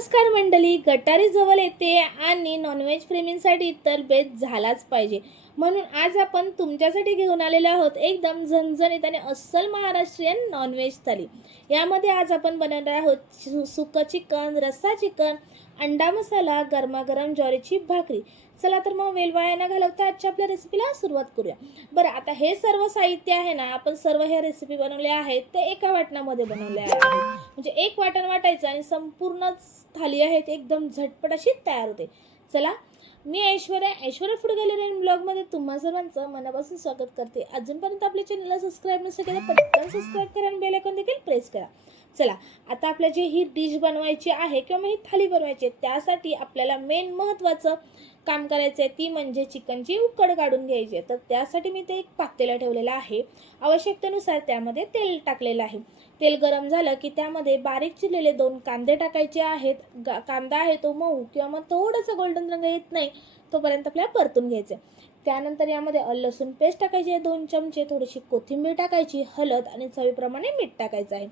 नमस्कार मंडळी, गटारी जवळ येते आणि नॉनव्हेज प्रेमींसाठी तर बेत झालाच पाहिजे. म्हणून आज आपण तुमच्यासाठी घेऊन आलेलो आहोत एकदम झणझणीत आणि अस्सल महाराष्ट्रीयन नॉनव्हेज थाली. यामध्ये आज आपण बनवणार आहोत सुकं चिकन, रस्सा चिकन, अंडा मसाला, गरमागरम ज्वारीची भाकरी. चला तर मग वेळ वाया न घालवता आजच्या आपल्या रेसिपीला सुरुवात करूया. बरं, आता हे सर्व साहित्य आहे ना, आपण सर्व ह्या रेसिपी बनवले आहेत ते एका वाटणामध्ये बनवले आहेत. म्हणजे एक वाटण वाटायचं आणि संपूर्ण थाली आहे ते एकदम झटपट अशी तयार होते. चला, मी ऐश्वर्या फूड गॅलरी अँड ब्लॉगमध्ये तुम्हा सर्वांचं मनापासून स्वागत करते. अजूनपर्यंत आपल्या चॅनलला सबस्क्राईब नसेल केलं पटकन सबस्क्राईब करा आणि बेल आयकॉन देखील प्रेस करा. चला, आता आपल्या जी ही डिश बनवायची आहे किंवा ही थाली बनवायची आहे त्यासाठी आपल्याला मेन महत्त्वाचं काम करायचं आहे ती म्हणजे चिकनची उकड काढून घ्यायची आहे. तर त्यासाठी मी ते एक पातेलं ठेवलेलं आहे. आवश्यकतेनुसार त्यामध्ये तेल टाकलेलं आहे. तेल गरम झालं की त्यामध्ये बारीक चिरलेले 2 कांदे टाकायचे आहेत. कांदा आहे तो मऊ किंवा मग थोडंसं गोल्डन रंग येत नाही तोपर्यंत आपल्याला परतून घ्यायचं. त्यानंतर यामध्ये लसूण पेस्ट टाकायची आहे 2 चमचे, थोडीशी कोथिंबीर टाकायची, हळद आणि चवीप्रमाणे मीठ टाकायचं आहे.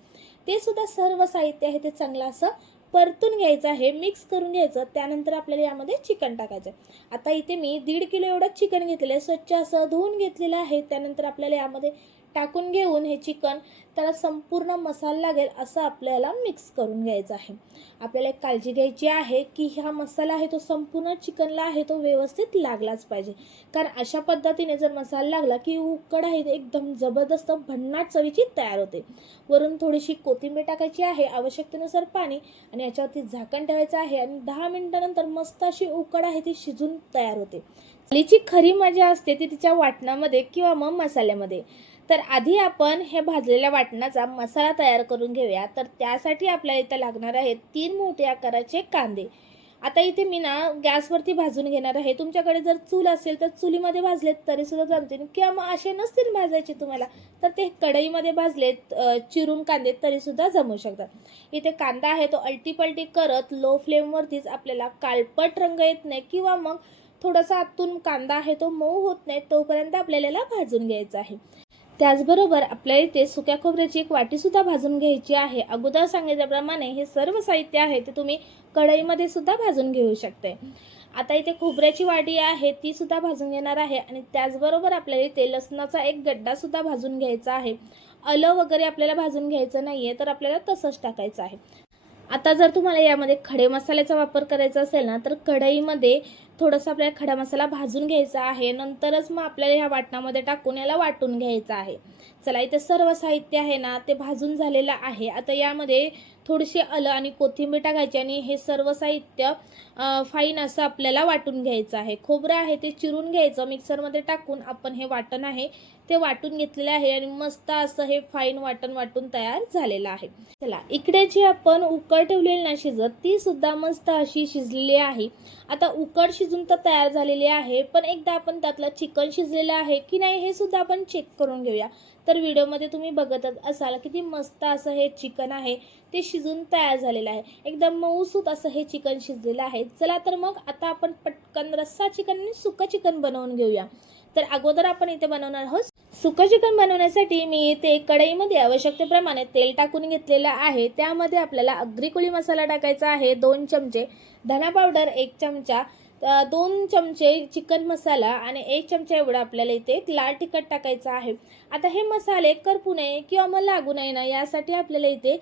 ते सुद्धा सर्व साहित्य आहे ते चांगलं असं परतून घ्यायचं आहे, मिक्स करून घ्यायचं. त्यानंतर आपल्याला यामध्ये चिकन टाकायचं आहे. आता इथे मी 1.5 किलो एवढं चिकन घेतलेलं आहे, स्वच्छ असं धुवून घेतलेलं आहे. त्यानंतर आपल्याला यामध्ये टाकून घेऊन हे चिकन त्याला संपूर्ण मसाला लागेल असं आपल्याला मिक्स करून घ्यायचं आहे. आपल्याला एक काळजी घ्यायची आहे की हा मसाला आहे तो संपूर्ण चिकनला आहे तो व्यवस्थित लागलाच पाहिजे. कारण अशा पद्धतीने जर मसाला लागला की उकड आहे ते एकदम जबरदस्त भन्नाट चवीची तयार होते. वरून थोडीशी कोथिंबीर टाकायची आहे, आवश्यकतेनुसार पाणी आणि याच्यावरती झाकण ठेवायचं आहे आणि 10 मिनिटानंतर मस्त अशी उकड आहे ती शिजून तयार होते. थालीची खरी मजा असते ती तिच्या वाटणामध्ये किंवा मग मसाल्यामध्ये. तर आधी आपण हे भाजलेल्या वाटणाचा मसाला तयार करून घेऊया. तर त्यासाठी आपल्याला इथं लागणार आहेत 3 मोठे आकाराचे कांदे. आता इथे मी ना गॅसवरती भाजून घेणार आहे. तुमच्याकडे जर चूल असेल तर चुलीमध्ये भाजलेत तरी सुद्धा जमतील किंवा मग असे नसतील भाजायचे तुम्हाला तर ते कढईमध्ये भाजलेत चिरून कांदे तरी सुद्धा जमू शकतात. इथे कांदा आहे तो अलटीपलटी करत लो फ्लेमवरतीच आपल्याला काळपट रंग येत नाही किंवा मग थोडासा आतून कांदा आहे तो मऊ होत नाही तोपर्यंत आपल्याला भाजून घ्यायचा आहे. त्याचबरोबर आपल्याला इथे सुक्या खोबऱ्याची एक वाटी सुद्धा भाजून घ्यायची आहे. अगोदर सांगितल्याप्रमाणे हे सर्व साहित्य आहे ते तुम्ही कढईमध्ये सुद्धा भाजून घेऊ शकते. आता इथे खोबऱ्याची वाटी आहे ती सुद्धा भाजून घेणार आहे आणि त्याचबरोबर आपल्याला इथे लसणाचा एक गड्डा सुद्धा भाजून घ्यायचा आहे. आलं वगैरे आपल्याला भाजून घ्यायचं नाहीये तर आपल्याला तसंच टाकायचं आहे. आता जर तुम्हाला यामध्ये खडे मसाल्याचा वापर करायचा असेल ना तर कढईमध्ये थोडासा आपल्याला खडा मसाला भाजून घ्यायचा आहे. नंतरच मग आपल्याला ह्या वाटणामध्ये टाकून याला वाटून घ्यायचं आहे. चला, इथे सर्व साहित्य आहे ना ते भाजून झालेलं आहे. आता यामध्ये थोडीशी आलं आणि कोथिंबीर टाकायची आणि हे सर्व साहित्य फाईन असं आपल्याला वाटून घ्यायचं आहे. खोबरं आहे ते चिरून घ्यायचं, मिक्सरमध्ये टाकून आपण हे वाटण आहे ते वाटून घेतलेले आहे आणि मस्त असं हे फाईन वाटण वाटून तयार झालेलं आहे. चला, इकडे जी आपण उकड ठेवलेली ना शिजत ती सुद्धा मस्त अशी शिजलेली आहे. आता उकड शिजून तर तयार झालेली आहे, पण एकदा आपण त्यातलं चिकन शिजलेलं आहे की नाही हे सुद्धा आपण चेक करून घेऊया. तर व्हिडिओमध्ये तुम्ही बघतच असाल किती मस्त असं हे चिकन आहे ते शिजून तयार झालेलं आहे. एकदम मऊसूत असं हे चिकन शिजलेलं आहे. चला तर मग आता आपण पटकन रस्सा चिकन आणि सुकं चिकन बनवून घेऊया. तर अगोदर आपण इथे बनवणार आहोत सुकं चिकन. बनवण्यासाठी मी इथे कढईमध्ये आवश्यकतेप्रमाणे तेल टाकून घेतलेलं आहे. त्यामध्ये आपल्याला आगरी कोळी मसाला टाकायचा आहे 2 चमचे, धना पावडर 1 चमचा, 2 चमचे चिकन मसाला आणि 1 चमचा एवढा आपल्याला इथे लाल तिखट टाकायचं आहे. आता हे मसाले करपू नये किंवा मग लागू नये ना यासाठी आपल्याला इथे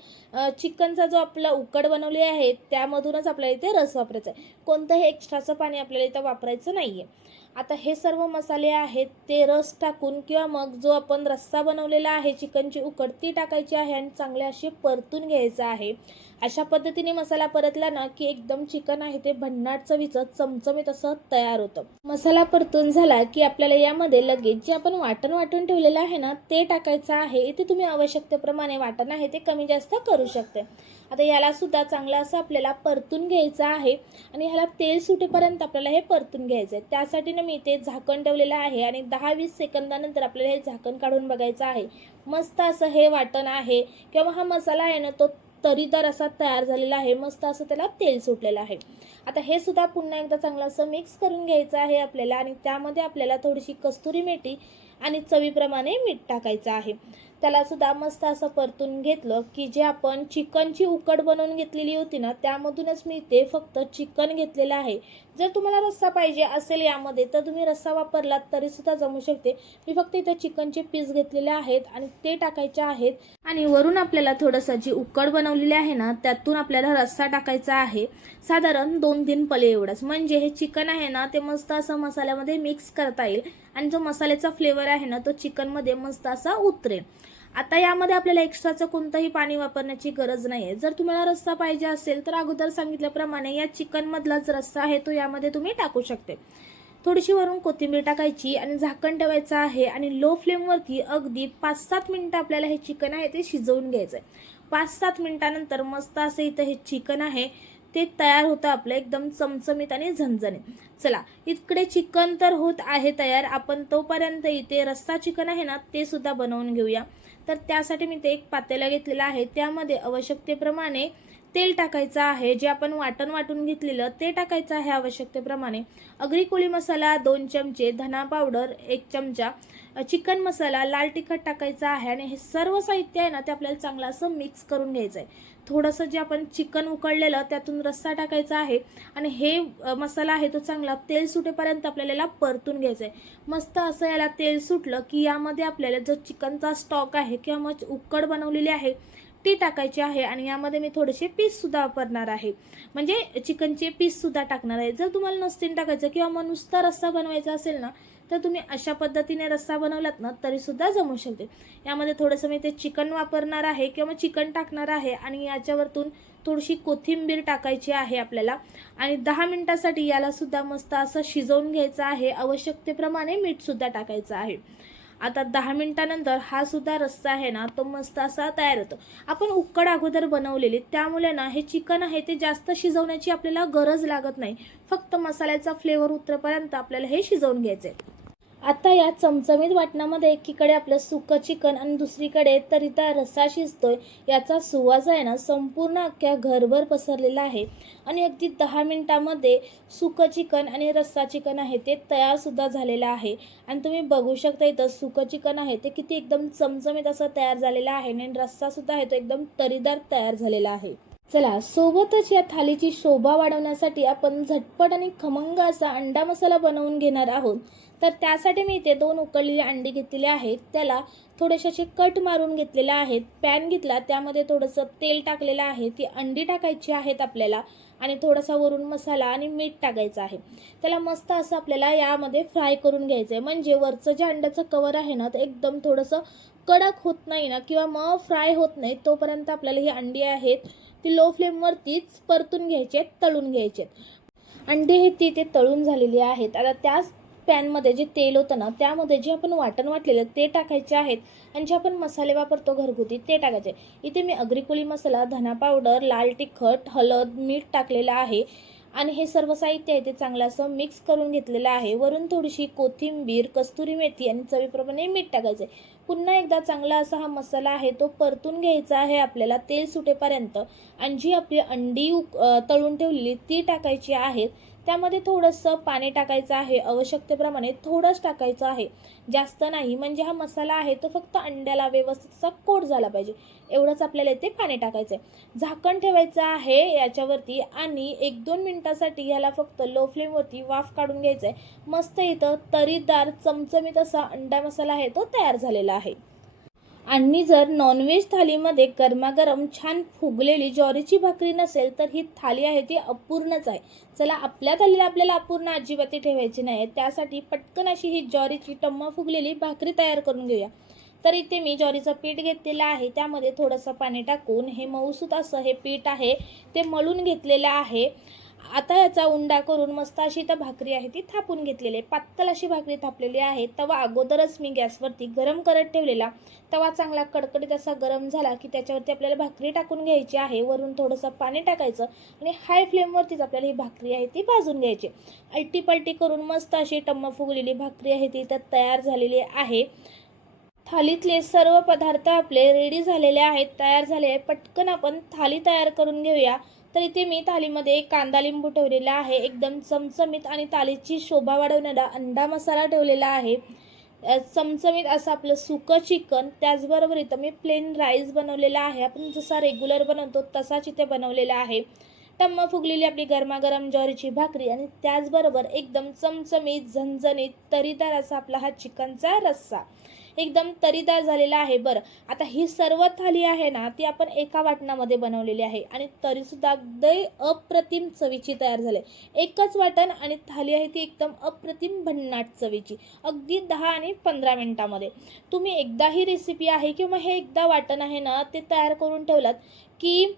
चिकनचा जो आपला उकड बनवली आहे त्यामधूनच आपल्याला इथे रस वापरायचा आहे. कोणतंही एक्स्ट्राचं पाणी आपल्याला इथं वापरायचं नाही आहे. आता हे सर्व मसाले आहेत ते रस टाकून किंवा मग जो आपण रस्सा बनवलेला आहे चिकनची उकड ती टाकायची आहे आणि चांगले असे परतून घ्यायचं आहे. अशा पद्धतीने मसाला परतला ना की एकदम चिकन आहे ते भन्नाट चवीचं चमचमीत असं तयार होतं. मसाला परतून झाला की आपल्याला यामध्ये लगेच जे आपण वाटून ठेवलेलं आहे ना ते टाकायचं आहे. इथे तुम्ही आवश्यकतेप्रमाणे वाटण आहे ते कमी जास्त करू शकते. आता याला सुद्धा चांगलं असं आपल्याला परतून घ्यायचं आहे आणि ह्याला तेल सुटेपर्यंत आपल्याला हे परतून घ्यायचं आहे. त्यासाठी ना मी इथे झाकण ठेवलेलं आहे आणि 10-20 सेकंदानंतर आपल्याला हे झाकण काढून बघायचं आहे. मस्त असं हे वाटण आहे किंवा हा मसाला आहे ना तो तरीदार असा तयार झालेला आहे. मस्त असं त्याला तेल सुटलेलं आहे. आता हे सुद्धा पुन्हा एकदा चांगलं असं मिक्स करून घ्यायचं आहे आपल्याला आणि त्यामध्ये आपल्याला थोडीशी कस्तुरी मेथी आणि चवीप्रमाणे मीठ टाकायचं आहे. त्याला सुद्धा मस्त असं परतून घेतलं की जे आपण चिकनची उकड बनवून घेतलेली होती ना, त्यामधूनच मी ते फक्त चिकन घेतलेलं आहे. जर तुम्हाला रस्सा पाहिजे असेल यामध्ये तर तुम्ही रस्सा वापरलात तरीसुद्धा जमू शकते. मी फक्त इथे चिकनचे पीस घेतलेले आहेत आणि ते टाकायचे आहेत. आणि वरून आपल्याला थोडंसं जी उकड बनवलेली आहे ना, त्यातून आपल्याला रस्सा टाकायचा आहे. साधारण 2-3 पले एवढंच. म्हणजे हे चिकन आहे ना, ते मस्त असं मसाल्यामध्ये मिक्स करता येईल आणि जो मसाल्याचा फ्लेवर आहे ना, तो चिकनमध्ये मस्त असा उतरेल. आता यामध्ये आपल्याला एक्स्ट्राचं कोणतंही पाणी वापरण्याची गरज नाही आहे. जर तुम्हाला रस्सा पाहिजे असेल तर अगोदर सांगितल्याप्रमाणे या चिकनमधलाच रस्सा आहे तो यामध्ये तुम्ही टाकू शकते. थोडीशी वरून कोथिंबीर टाकायची आणि झाकण ठेवायचं आहे आणि लो फ्लेमवरती अगदी 5-7 मिनिटं आपल्याला हे चिकन आहे ते शिजवून घ्यायचं आहे. 5-7 मिनिटानंतर मस्त असं इथं हे चिकन आहे ते तयार होतं आपलं एकदम चमचमीत आणि झणझणीत. चला, इकडे चिकन तर होत आहे तयार. आपण तोपर्यंत इथे रस्सा चिकन आहे ना ते सुद्धा बनवून घेऊया. तर त्यासाठी मी ते एक पातेलं घेतलेलं आहे. त्यामध्ये आवश्यकतेप्रमाणे तेल टाकायचं आहे. जे आपण वाटून घेतलेलं ते टाकायचं आहे आवश्यकतेप्रमाणे. आगरी कोळी मसाला 2 चमचे, धना पावडर 1 चमचा, चिकन मसाला, लाल तिखट टाकायचं आहे आणि हे सर्व साहित्य आहे ना ते आपल्याला चांगलं असं मिक्स करून घ्यायचं आहे. थोडंसं जे आपण चिकन उकळलेलं त्यातून रस्सा टाकायचा आहे आणि हे मसाला आहे तो चांगला तेल सुटेपर्यंत आपल्याला याला परतून घ्यायचं आहे. मस्त असं याला तेल सुटलं की यामध्ये आपल्याला जो चिकनचा स्टॉक आहे किंवा मग उकड बनवलेली आहे ती टाकायची आहे आणि यामध्ये मी थोडेसे पीस सुद्धा वापरणार आहे. म्हणजे चिकनचे पीस सुद्धा टाकणार आहे. जर तुम्हाला नसतील टाकायचं किंवा मग नुसता रस्सा बनवायचा असेल ना तर तुम्ही अशा पद्धतीने रस्सा बनवलात ना तरी सुद्धा जमू शकते. यामध्ये थोडंसं मी ते चिकन वापरणार आहे किंवा मग चिकन टाकणार आहे आणि याच्यावरतून थोडीशी कोथिंबीर टाकायची आहे आपल्याला आणि 10 मिनिटासाठी याला सुद्धा मस्त असं शिजवून घ्यायचं आहे. आवश्यकतेप्रमाणे मीठ सुद्धा टाकायचं आहे. आता 10 मिनिटानंतर हा सुद्धा रस्सा आहे ना तो मस्त असा तयार होतो. आपण उकड अगोदर बनवलेली त्यामुळे ना हे चिकन आहे ते जास्त शिजवण्याची आपल्याला गरज लागत नाही. फक्त मसाल्याचा फ्लेवर उतरेपर्यंत आपल्याला हे शिजवून घ्यायचे. आता या चमचमीत वाटणामध्ये एकीकडे आपलं सुकं चिकन आणि दुसरीकडे तरीता रस्सा शिजतोय. याचा सुवास आहे ना संपूर्ण अख्ख्या घरभर पसरलेला आहे आणि अगदी 10 मिनिटामध्ये सुकं चिकन आणि रस्सा चिकन आहे ते तयार सुद्धा झालेलं आहे. आणि तुम्ही बघू शकता इथं सुकं चिकन आहे ते किती एकदम चमचमीत असं तयार झालेलं आहे आणि रस्सा सुद्धा आहे तो एकदम तरीदार तयार झालेला आहे. चला, सोबतच या थालीची शोभा वाढवण्यासाठी आपण झटपट आणि खमंग असा अंडा मसाला बनवून घेणार आहोत. तर त्यासाठी मी इथे 2 उकळलेली अंडी घेतलेली आहेत. त्याला थोडेसे असे कट मारून घेतलेले आहेत. पॅन घेतला, त्यामध्ये थोडंसं तेल टाकलेलं आहे. ती अंडी टाकायची आहेत आपल्याला आणि थोडासा वरून मसाला आणि मीठ टाकायचं आहे. त्याला मस्त असं आपल्याला यामध्ये फ्राय करून घ्यायचं आहे. म्हणजे वरचं जे अंड्याचं कवर आहे ना ते एकदम थोडंसं कडक होत नाही ना किंवा मग फ्राय होत नाही तोपर्यंत आपल्याला ही अंडी आहेत ती लो फ्लेमवरतीच परतून घ्यायची आहेत, तळून घ्यायची आहेत. अंडी हे ते तळून झालेली आहेत. आता त्याच पॅनमध्ये जे तेल होतं ना त्यामध्ये जे आपण वाटण वाटलेलं ते टाकायचे आहेत आणि जे आपण मसाले वापरतो घरगुती ते टाकायचे. इथे मी आगरी कोळी मसाला, धना पावडर, लाल तिखट, हळद, मीठ टाकलेलं आहे आणि हे सर्व साहित्य आहे ते चांगलं असं मिक्स करून घेतलेलं आहे. वरून थोडीशी कोथिंबीर, कस्तुरी मेथी आणि चवीप्रमाणे मीठ टाकायचं आहे. पुन्हा एकदा चांगला असा हा मसाला आहे तो परतून घ्यायचा आहे आपल्याला तेल सुटेपर्यंत आणि जी आपली अंडी तळून ठेवलेली ती टाकायची आहेत. त्यामध्ये थोडंसं पाणी टाकायचं आहे. आवश्यकतेप्रमाणे थोडंच टाकायचं आहे, जास्त नाही. म्हणजे हा मसाला आहे तो फक्त अंड्याला व्यवस्थित असा कोट झाला पाहिजे एवढंच आपल्याला इथे पाणी टाकायचं आहे. झाकण ठेवायचं आहे याच्यावरती आणि 1-2 मिनिटासाठी याला फक्त लो फ्लेमवरती वाफ काढून घ्यायचं आहे. मस्त इथं तरीदार चमचमीत असा अंडा मसाला आहे तो तयार झालेला आहे. आणि जर नॉनव्हेज थालीमध्ये गरमागरम छान फुगलेली ज्वारीची भाकरी नसेल तर ही थाली आहे ती अपूर्णच आहे. चला, आपल्या थालीला आपल्याला अपूर्ण अजिबाती ठेवायची नाही. त्यासाठी पटकन अशी ही ज्वारीची टम्म फुगलेली भाकरी तयार करून घेऊया. तर इथे मी ज्वारीचं पीठ घेतलेलं आहे. त्यामध्ये थोडंसं पाणी टाकून हे मऊसूत असं हे पीठ आहे ते मळून घेतलेलं आहे. आता याचा उंडा करून मस्त अशी तर भाकरी आहे ती थापून घेतलेली आहे. पातळ अशी भाकरी थापलेली आहे. तवा अगोदरच मी गॅसवरती गरम करत ठेवलेला. तवा चांगला कडकडीत असा गरम झाला की त्याच्यावरती आपल्याला भाकरी टाकून घ्यायची आहे. वरून थोडंसं पाणी टाकायचं आणि हाय फ्लेमवरतीच आपल्याला ही भाकरी आहे ती भाजून घ्यायची. अलटी पलटी करून मस्त अशी टम्म फुगलेली भाकरी आहे ती तर तयार झालेली आहे. थालीतले सर्व पदार्थ आपले रेडी झालेले आहेत, तयार झाले आहे. पटकन आपण थाली तयार करून घेऊया. तर इथे मी थालीमध्ये कांदा लिंबू ठेवलेला आहे. एकदम चमचमीत आणि थालीची शोभा वाढवणारा अंडा मसाला ठेवलेला आहे. चमचमीत असं आपलं सुकं चिकन, त्याचबरोबर इथं मी प्लेन राईस बनवलेला आहे. आपण जसा रेग्युलर बनवतो तसाच इथे बनवलेला आहे. टम्म फुगलेली आपली गरमागरम ज्वारीची भाकरी आणि त्याचबरोबर एकदम चमचमीत, झणझणीत, तरीदार असा आपला हा चिकनचा रस्सा एकदम तरीदार झालेला आहे. बरं, आता ही सर्व थाली आहे ना, ती आपण एका वाटणामध्ये बनवलेली आहे आणि तरीसुद्धा अगदी अप्रतिम चवीची तयार झाली. एकच वाटण आणि थाली आहे ती एकदम अप्रतिम भन्नाट चवीची, अगदी 10 आणि 15 मिनटामध्ये. तुम्ही एकदा ही रेसिपी आहे किंवा हे एकदा वाटण आहे ना, ते तयार करून ठेवलात की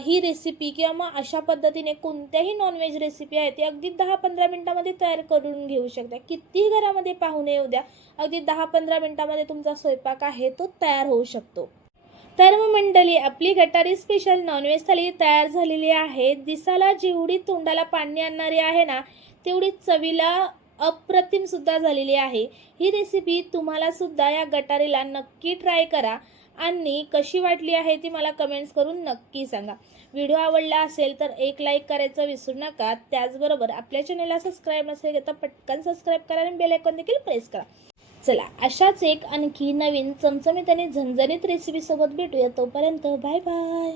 ही रेसिपी किंवा मग अशा पद्धतीने कोणत्याही नॉनव्हेज रेसिपी आहे ती अगदी 10-15 मिनटामध्ये तयार करून घेऊ शकता. कितीही घरामध्ये पाहुणे येऊ द्या, अगदी 10-15 मिनटामध्ये तुमचा स्वयंपाक आहे तो तयार होऊ शकतो. तर मग मंडळी, आपली गटारी स्पेशल नॉनव्हेज थाली तयार झालेली आहे. दिसायला जेवढी तोंडाला पाणी आणणारी आहे ना, तेवढी चवीला अप्रतिम सुद्धा झालेली आहे. ही रेसिपी तुम्हाला सुद्धा या गटारीला नक्की ट्राय करा आणि कशी वाटली आहे ती मला कमेंट्स करून नक्की सांगा. व्हिडिओ आवडला असेल तर एक लाईक करायचं विसरू नका. त्याचबरोबर आपल्या चॅनलला सबस्क्राईब नसेल तर पटकन सबस्क्राईब करा आणि बेल आयकॉन देखील प्रेस करा. चला, अशाच एक आणखी नवीन चमचमीत आणि झणझणीत रेसिपीसोबत भेटूया. तोपर्यंत बाय बाय.